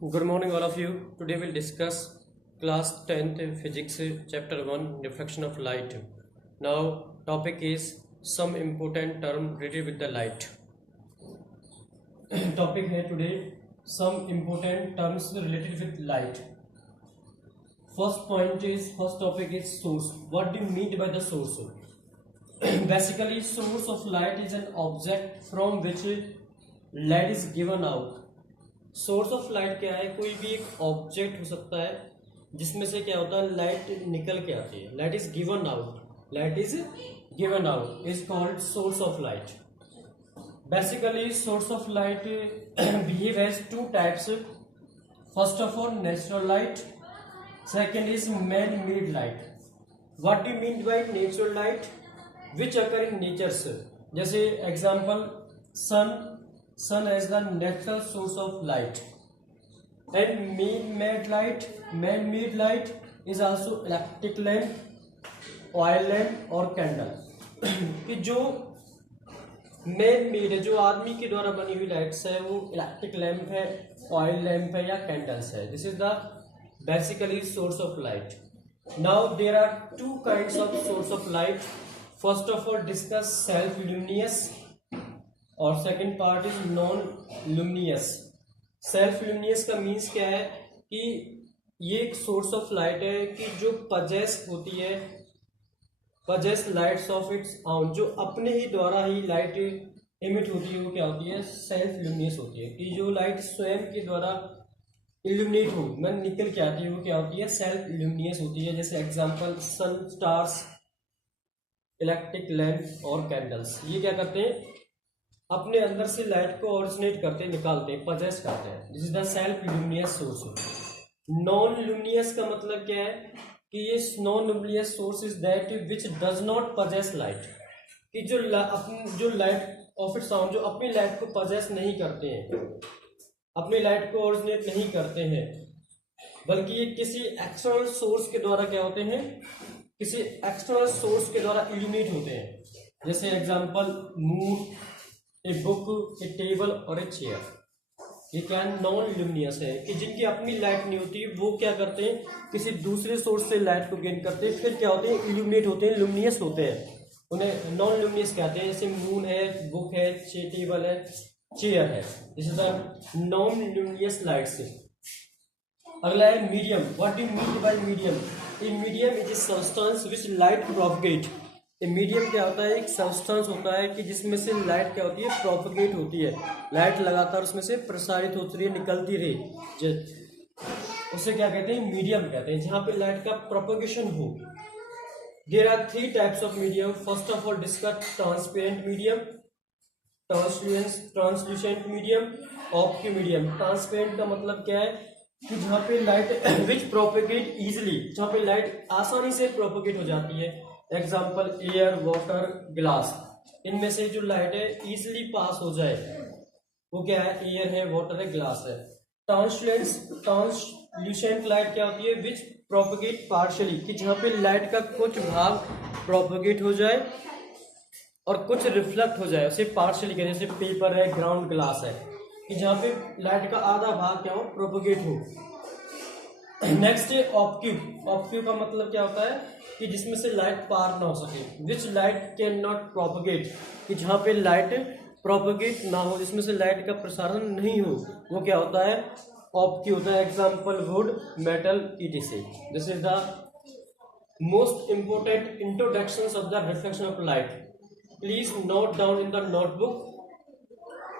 Good morning all of you. Today we'll discuss class 10th physics chapter 1 reflection of light. Now topic is some important term related with the light. Topic है today some important terms related with light. First topic is source. What do you mean by the source? Basically source of light is an object from which light is given out. Source of light क्या है? कोई भी एक object हो सकता है जिसमें से क्या होता है, लाइट निकल के आती है. Light is given out is called source of light. Basically source of light behave as two types. First of all natural light, second is man made light. What do you mean by natural light? Which occur in natures. जैसे example sun as the natural source of light, and man-made light is also electric lamp, oil lamp और candle. कि जो man made है, जो आदमी के द्वारा बनी हुई लाइट्स है, वो इलेक्ट्रिक लैंप है, ऑयल लैंप है या कैंडल्स है. This is the basically source of light. Now there are two kinds of source of light. First of all discuss self luminous और second part is non luminous. Self luminous का means क्या है कि ये एक source of light है कि जो पजेस होती है, possess lights of its own, जो अपने ही द्वारा ही लाइट इमिट होती है, वो क्या होती है? सेल्फ लुमिनियस होती है. कि जो लाइट स्वयं के द्वारा इल्यूमिनेट हो, मन निकल के आती है, वो क्या होती है? सेल्फ लुमिनियस होती है. जैसे एग्जांपल सन, स्टार्स, इलेक्ट्रिक लैंप और कैंडल्स. ये क्या करते हैं? अपने अंदर से लाइट को ओरिजिनेट करते, निकालते, पजेस करते हैं. This is the self luminous source. Non luminous का मतलब क्या है? कि ये non luminous source is that which does not possess light. कि जो लाइट ऑफ इट्स ओन, जो अपनी लाइट को पजेस नहीं करते हैं, अपनी लाइट को ओरिजिनेट नहीं करते हैं, बल्कि ये किसी एक्सटर्नल सोर्स के द्वारा क्या होते हैं? किसी एक्सटर्नल सोर्स के द्वारा इल्यूमिनेट होते हैं. जैसे example moon, a book, A table और ए चेयर. ये क्या नॉन लुमिनियस है कि जिनकी अपनी लाइट नहीं होती, वो क्या करते हैं? किसी दूसरे सोर्स से लाइट को गेन करते हैं, फिर क्या होते हैं? इल्यूमिनेट होते हैं, लुमिनियस होते हैं. उन्हें नॉन लुमिनियस कहते हैं. जैसे मून है, बुक है, टेबल है, चेयर है. This is the non luminous light से. अगला है medium. What do you mean bye medium? A medium is a substance which light propagate. Medium क्या होता है? एक सब्सटेंस होता है कि जिसमें से लाइट क्या होती है? प्रोपगेट होती है. लाइट लगातार उसमें से प्रसारित होती रही, निकलती रही, उसे क्या कहते हैं? मीडियम कहते हैं, जहां पे लाइट का प्रोपगेशन हो. There are three types of medium. First of all discuss transparent medium, translucent medium, optic medium. Transparent का मतलब क्या है? कि जहां पे लाइट विच प्रोपगेट इजिली, जहां पे लाइट आसानी से प्रोपगेट हो जाती है. Example air, water, glass. इनमें से जो लाइट है इजिली पास हो जाए, वो क्या है? एयर है, वाटर है, ग्लास है. ट्रांसल्यूसेंट लाइट क्या होती है? विच प्रोपगेट पार्शियली, कि जहां पे लाइट का कुछ भाग प्रोपगेट हो जाए और कुछ रिफ्लेक्ट हो जाए, उसे पार्शियली कहते हैं. जैसे पेपर है, ग्राउंड ग्लास है, कि जहां पे लाइट का आधा भाग क्या हो? प्रोपगेट हो. नेक्स्ट है ऑब्क्यू. ऑब्क्यू का मतलब क्या होता है? कि जिसमें से लाइट पार ना हो सके. Which light can not propagate, कि जहां पे लाइट प्रोपगेट ना हो, जिसमें से लाइट का प्रसारण नहीं हो, वो क्या होता है? ऑब्क्यू होता है. Example would, metal, etc. This is the most important introduction of the reflection of light. Please note down in the notebook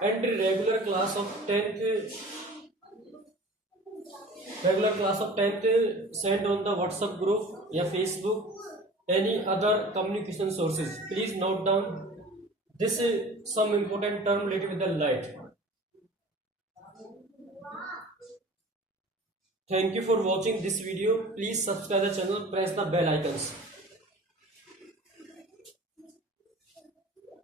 and regular class of 10th sent on the WhatsApp group या Facebook, any other communication sources. Please note down this some important term related with the light. Thank you for watching this video. Please subscribe the channel, press the bell icons.